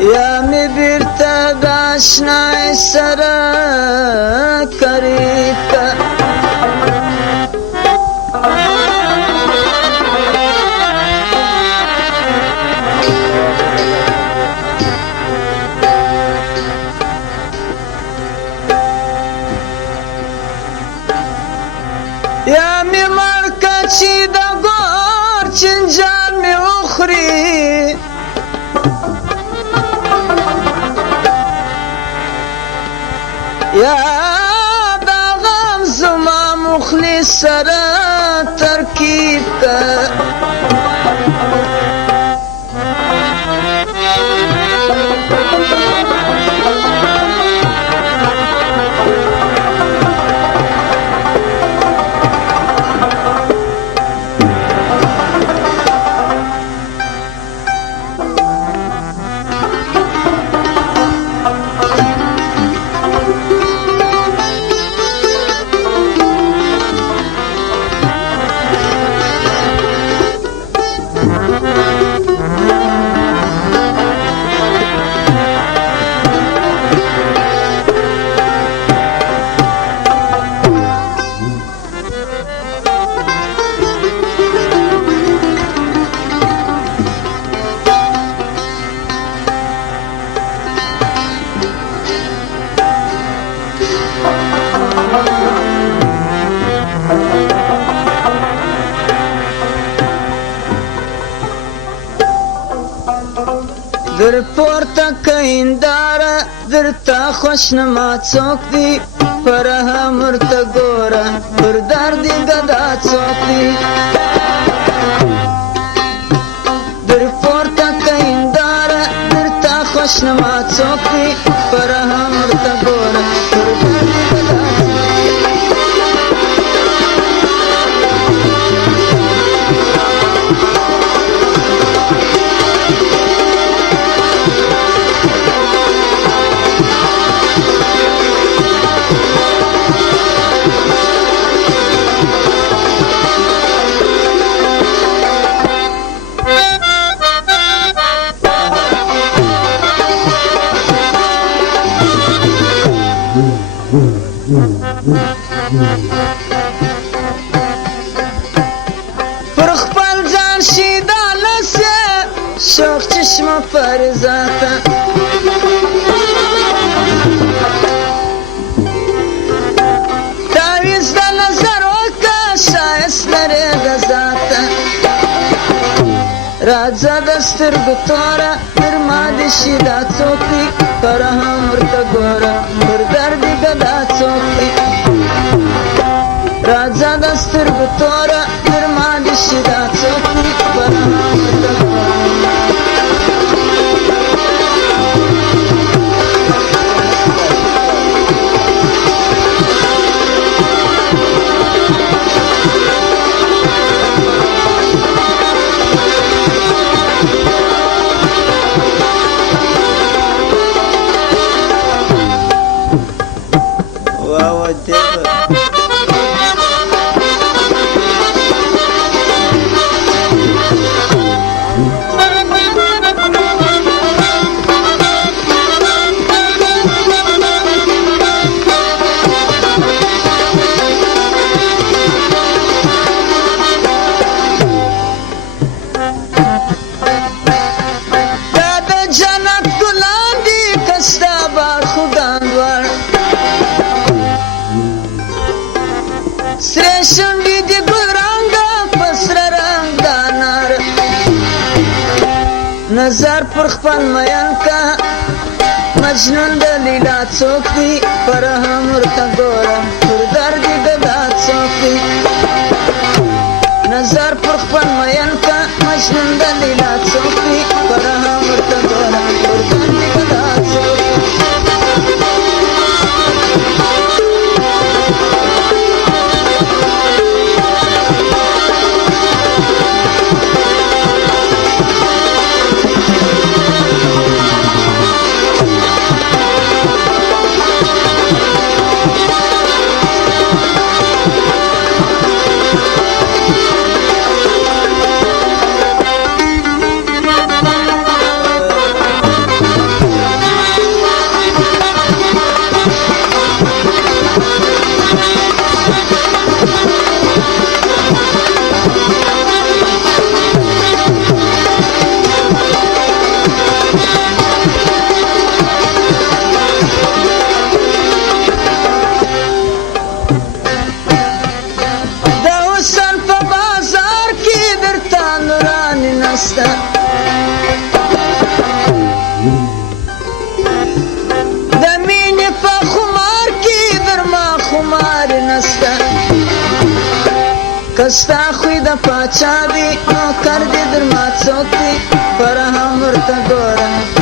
یا می بیرته د اشنای سره کری که یا می مرکه چی د گور چنجان می اخری یا دا غم زما مخلص سره ترکیب که در پورته کهینداره در تا خوش نما څوک دی پر همر ته ګوره پر دردی ګدا څوک دی در پورته کهینداره در تا خوش نما څوک دی پر همر ته ګوره پر دردی ګدا پر خپل ځان شیدا لسه شوق چشمه پر ذاته تعویز د نظر وکه ښایست لرې د ذاته راځه د سترګو توره در ما دې شي دا څوک دی پر هم ورته ګوره پر درد دې ګدا څوک دی راځه د سترګو توره در ما دې شي دا څوک دی پر هم ورته ګوره سره شونډې دې ګل رنګه په سره رنګ د انار نظر پر خپل مین که مجنون د لیلا څوک دی پر هم ورته ګوره پر درد دې ګدا څوک دی نظر پر خپل مین که مجنون د لیلا څوک دی پر هم ورته ګوره پر درد دې ګدا څوک دی کستا خوی د پاچا دی نوکر دی در ما څوک دی پر هم ورته ګوره